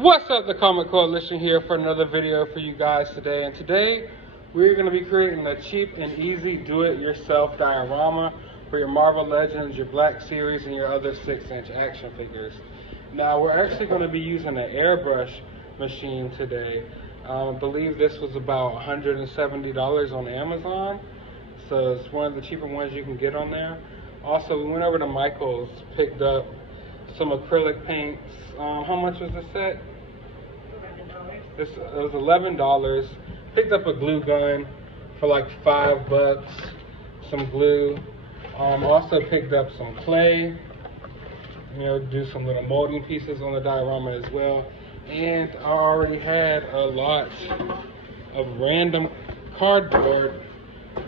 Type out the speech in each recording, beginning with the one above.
What's up, the Comic Coalition here for another video for you guys today. And today we're going to be creating a cheap and easy do-it-yourself diorama for your Marvel Legends, your Black Series, and your other 6-inch action figures. Now we're actually going to be using an airbrush machine today. I believe this was about $170 on Amazon, so it's one of the cheaper ones you can get on there. Also, we went over to Michael's, picked up some acrylic paints. How much was the set? $11. It was $11. Picked up a glue gun for like $5. Some glue. Also picked up some clay. Do some little molding pieces on the diorama as well. And I already had a lot of random cardboard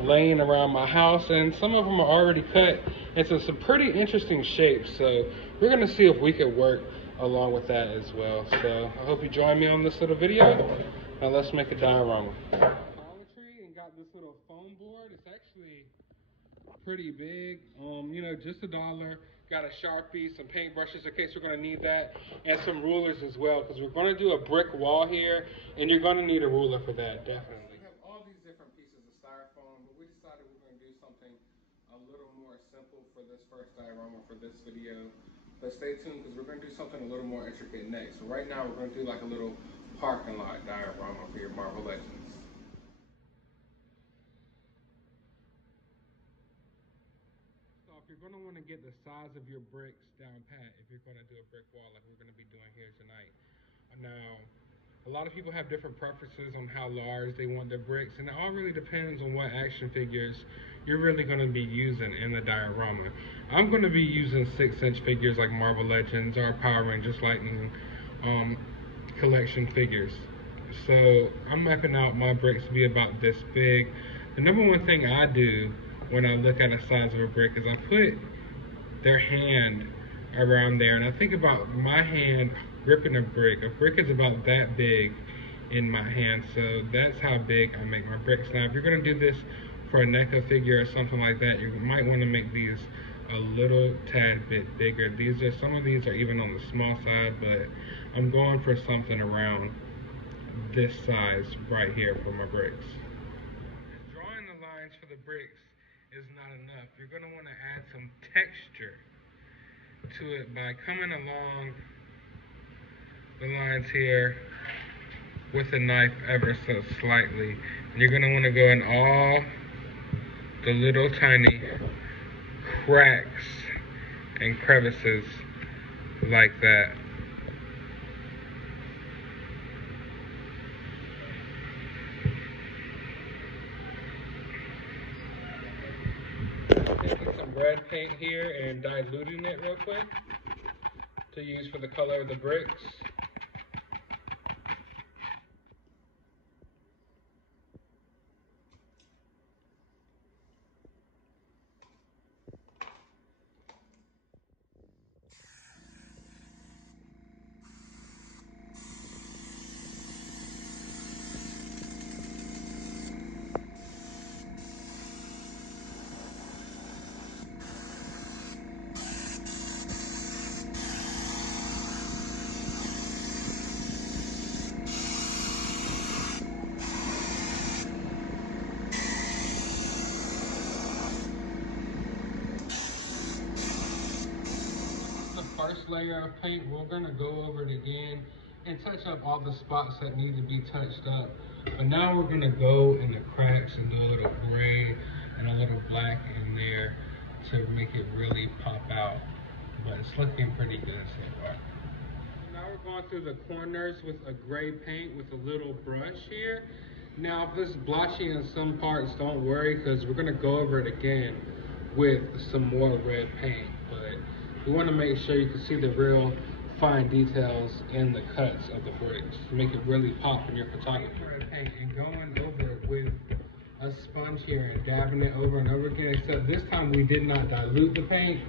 laying around my house, and some of them are already cut into some pretty interesting shapes. So we're gonna see if we could work along with that as well. So I hope you join me on this little video. Now let's make a diorama. Dollar Tree and got this little foam board. It's actually pretty big. Just $1. Got a Sharpie, some paintbrushes in case we're gonna need that, and some rulers as well, because we're gonna do a brick wall here, and you're gonna need a ruler for that, definitely. We have all these different pieces of styrofoam, but we decided we're gonna do something a little more simple for this first diorama for this video. But stay tuned, because we're going to do something a little more intricate next. So right now we're going to do like a little parking lot diorama for your Marvel Legends. So if you're going to want to get the size of your bricks down pat, if you're going to do a brick wall like we're going to be doing here tonight. Now, a lot of people have different preferences on how large they want their bricks, and it all really depends on what action figures you're really going to be using in the diorama. I'm going to be using 6-inch figures like Marvel Legends or Power Rangers Lightning collection figures. So I'm mapping out my bricks to be about this big. The number one thing I do when I look at the size of a brick is I put their hand around there, and I think about my hand gripping a brick. A brick is about that big in my hand, so that's how big I make my bricks. Now, if you're going to do this for a NECA figure or something like that, you might want to make these a little tad bit bigger. Some of these are even on the small side, but I'm going for something around this size right here for my bricks. Drawing the lines for the bricks is not enough. You're going to want to add some texture to it by coming along the lines here with a knife ever so slightly. And you're going to want to go in all the little tiny cracks and crevices like that. Taking some red paint here and diluting it real quick to use for the color of the bricks. First layer of paint, we're going to go over it again and touch up all the spots that need to be touched up. But now we're going to go in the cracks and do a little gray and a little black in there to make it really pop out. But it's looking pretty good so far. Now we're going through the corners with a gray paint with a little brush here. Now if this is blotchy in some parts, don't worry, because we're going to go over it again with some more red paint. But we want to make sure you can see the real fine details in the cuts of the bricks to make it really pop in your photography. Paint and going over it with a sponge here and dabbing it over and over again, except this time we did not dilute the paint,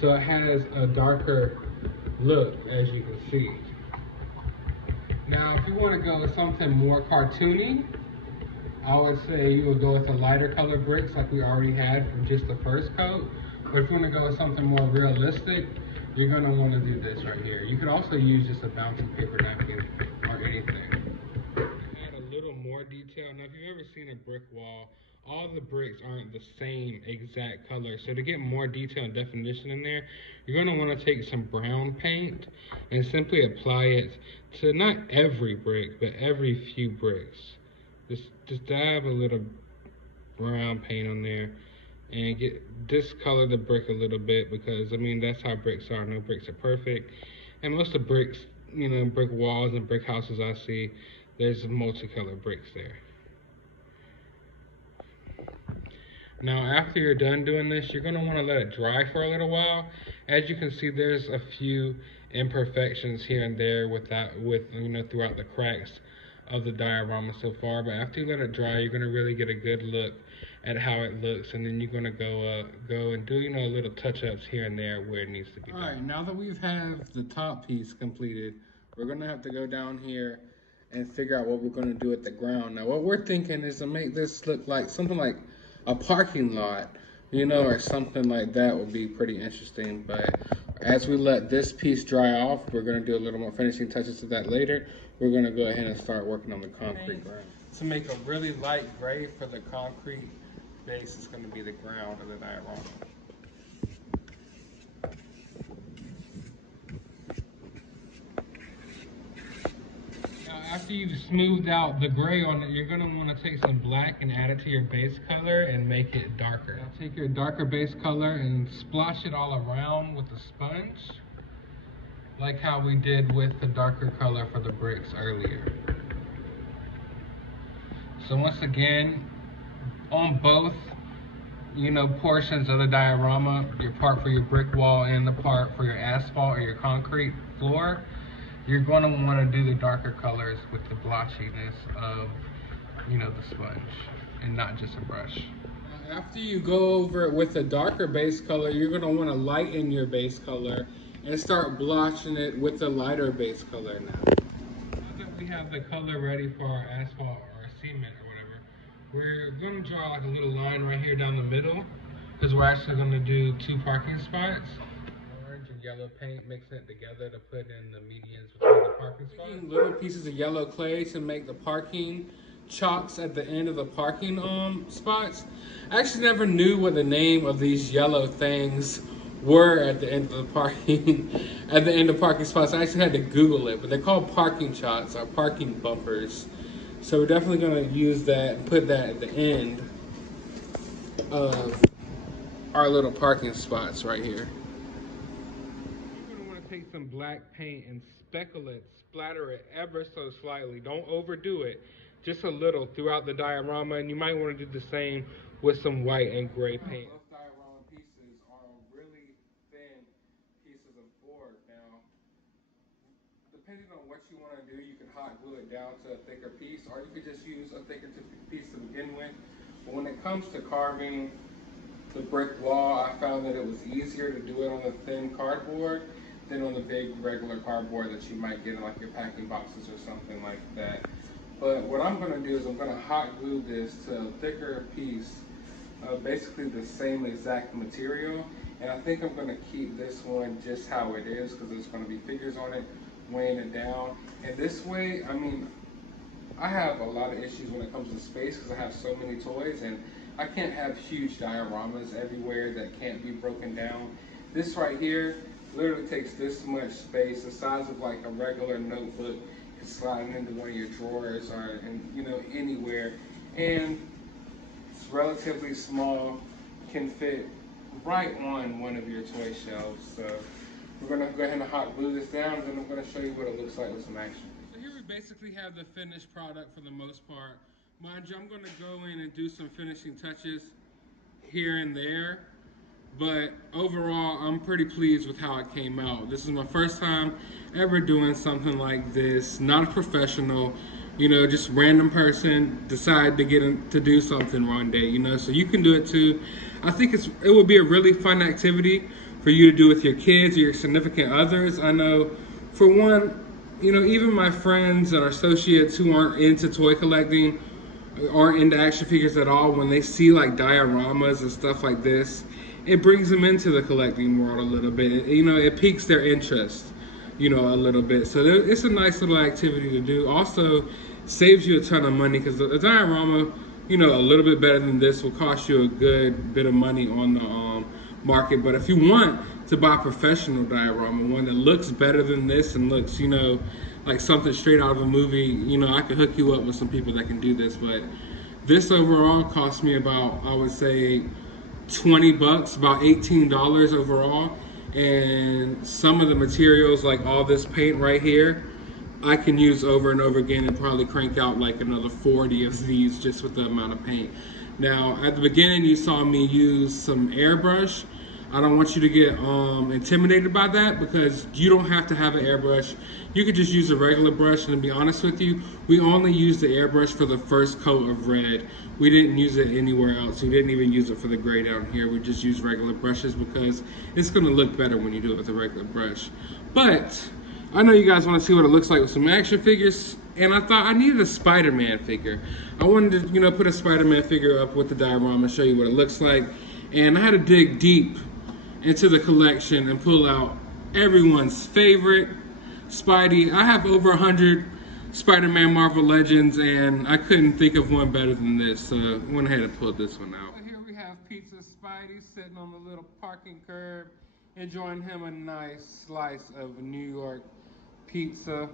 so it has a darker look, as you can see. Now if you want to go with something more cartoony, I would say you would go with the lighter color bricks like we already had from just the first coat. But if you want to go with something more realistic, you're going to want to do this right here. You could also use just a bouncing paper napkin seen a brick wall, all the bricks aren't the same exact color. So to get more detail and definition in there, you're going to want to take some brown paint and simply apply it to not every brick, but every few bricks. Just dab a little brown paint on there and discolor the brick a little bit, because I mean that's how bricks are. No bricks are perfect, and most of bricks, you know, brick walls and brick houses I see, there's multicolored bricks there. Now after you're done doing this, you're going to want to let it dry for a little while. As you can see, there's a few imperfections here and there you know, throughout the cracks of the diorama so far, but after you let it dry, you're going to really get a good look at how it looks, and then you're going to go and do, you know, little touch-ups here and there where it needs to be done. All right, now that we've have the top piece completed, we're going to have to go down here and figure out what we're going to do at the ground. Now what we're thinking is to make this look like something like a parking lot, you know, or something like that would be pretty interesting. But as we let this piece dry off, we're going to do a little more finishing touches to that later. We're going to go ahead and start working on the concrete ground. To make a really light gray for the concrete base is going to be the ground of the diorama. Now after you've smoothed out the gray on it, you're going to want to take some black and add it to your base color and make it darker. Now take your darker base color and splotch it all around with a sponge, like how we did with the darker color for the bricks earlier. So once again, on both, you know, portions of the diorama, your part for your brick wall and the part for your asphalt or your concrete floor, you're going to want to do the darker colors with the blotchiness of, you know, the sponge and not just a brush. After you go over it with a darker base color, you're going to want to lighten your base color and start blotching it with the lighter base color now. Now that we have the color ready for our asphalt or cement or whatever, we're going to draw like a little line right here down the middle, because we're actually going to do 2 parking spots. Orange and yellow paint, mixing it together to put in the medians between the parking spots. Little pieces of yellow clay to make the parking chalks at the end of the parking spots. I actually never knew what the name of these yellow things were at the end of the parking parking spots. I actually had to Google it, but they're called parking chalks or parking bumpers. So we're definitely going to use that and put that at the end of our little parking spots right here. You're going to want to take some black paint and speckle it, splatter it ever so slightly. Don't overdo it, just a little throughout the diorama, and you might want to do the same with some white and gray paint. Those diorama pieces are really thin pieces of board. Now, depending on what you want to do, you can hot glue it down to a thicker piece, or you could just use a thicker piece to begin with. But when it comes to carving the brick wall, I found that it was easier to do it on the thin cardboard than on the big regular cardboard that you might get in like your packing boxes or something like that. But what I'm going to do is I'm going to hot glue this to a thicker piece of basically the same exact material. And I think I'm going to keep this one just how it is, because there's going to be figures on it weighing it down. And this way, I mean, I have a lot of issues when it comes to space because I have so many toys, and I can't have huge dioramas everywhere that can't be broken down. This right here literally takes this much space, the size of like a regular notebook, can slide into one of your drawers or you know, anywhere, and it's relatively small, can fit right on one of your toy shelves. So we're going to go ahead and hot glue this down, and then I'm going to show you what it looks like with some action. So here we basically have the finished product for the most part. Mind you, I'm going to go in and do some finishing touches here and there, but overall I'm pretty pleased with how it came out. This is my first time ever doing something like this, not a professional, you know, just random person decided to get to do something one day, you know, so you can do it too. I think it would be a really fun activity for you to do with your kids or your significant others. I know, for one, you know, even my friends and associates who aren't into toy collecting, aren't into action figures at all, when they see like dioramas and stuff like this, it brings them into the collecting world a little bit. You know, it piques their interest, you know, a little bit. So it's a nice little activity to do. Also saves you a ton of money, because the diorama, you know, a little bit better than this will cost you a good bit of money on the market. But if you want to buy a professional diorama, one that looks better than this and looks, you know, like something straight out of a movie, you know, I could hook you up with some people that can do this. But this overall cost me about, I would say, 20 bucks, about $18 overall. And some of the materials, like all this paint right here, I can use over and over again and probably crank out like another 40 of these just with the amount of paint. Now, at the beginning, you saw me use some airbrush. I don't want you to get intimidated by that, because you don't have to have an airbrush. You could just use a regular brush, and to be honest with you, we only used the airbrush for the first coat of red. We didn't use it anywhere else. We didn't even use it for the gray down here. We just used regular brushes because it's gonna look better when you do it with a regular brush. But I know you guys want to see what it looks like with some action figures, and I thought I needed a Spider-Man figure. I wanted to, you know, put a Spider-Man figure up with the diorama and show you what it looks like. And I had to dig deep into the collection and pull out everyone's favorite Spidey. I have over 100 Spider-Man Marvel Legends, and I couldn't think of one better than this, so I went ahead and pulled this one out. Here we have Pizza Spidey sitting on the little parking curb, enjoying him a nice slice of New York pizza.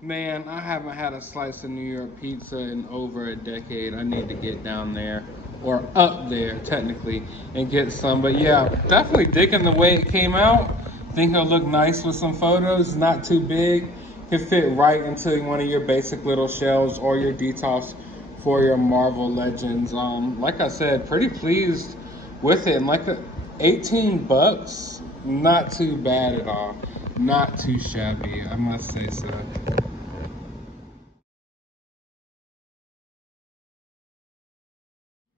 Man, I haven't had a slice of New York pizza in over a decade. I need to get down there, or up there technically, and get some. But yeah, definitely digging the way it came out. Think it'll look nice with some photos. Not too big. Could fit right into one of your basic little shelves or your detox for your Marvel Legends. Like I said, pretty pleased with it. And like 18 bucks, not too bad at all. Not too shabby, I must say so.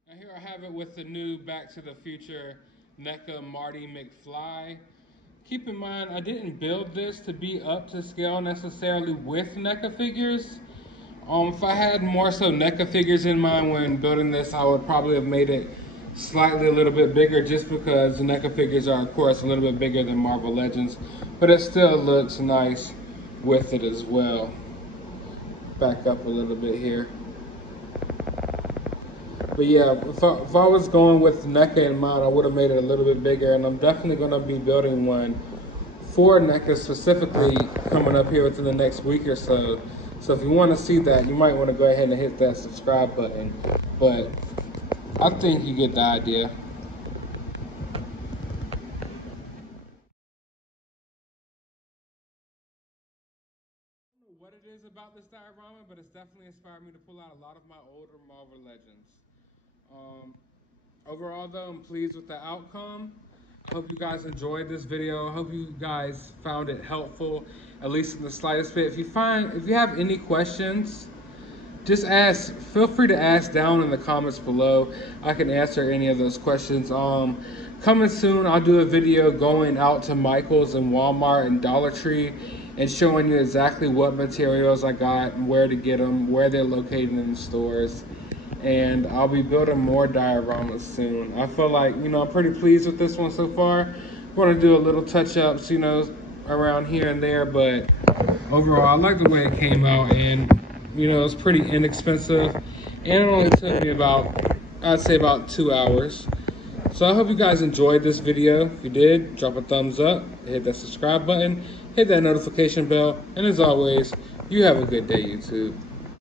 And here I have it with the new Back to the Future NECA Marty McFly. Keep in mind, I didn't build this to be up to scale necessarily with NECA figures. If I had more so NECA figures in mind when building this, I would probably have made it slightly a little bit bigger, just because the NECA figures are, of course, a little bit bigger than Marvel Legends, but it still looks nice with it as well. Back up a little bit here. But yeah, if I was going with NECA in mind, I would have made it a little bit bigger, and I'm definitely going to be building one for NECA specifically coming up here within the next week or so. So if you want to see that, you might want to go ahead and hit that subscribe button. But I think you get the idea. I don't know what it is about this diorama, but it's definitely inspired me to pull out a lot of my older Marvel Legends. Overall though, I'm pleased with the outcome. I hope you guys enjoyed this video. I hope you guys found it helpful, at least in the slightest bit. If you have any questions, just ask. Feel free to ask down in the comments below. I can answer any of those questions. Coming soon, I'll do a video going out to Michael's and Walmart and Dollar Tree and showing you exactly what materials I got and where to get them, where they're located in the stores. And I'll be building more dioramas soon. I feel like, you know, I'm pretty pleased with this one so far. I'm going to do a little touch-ups, you know, around here and there, but overall, I like the way it came out, and you know, it's pretty inexpensive, and it only took me about, I'd say about 2 hours. So I hope you guys enjoyed this video. If you did, drop a thumbs up, hit that subscribe button, hit that notification bell, and as always, you have a good day, YouTube.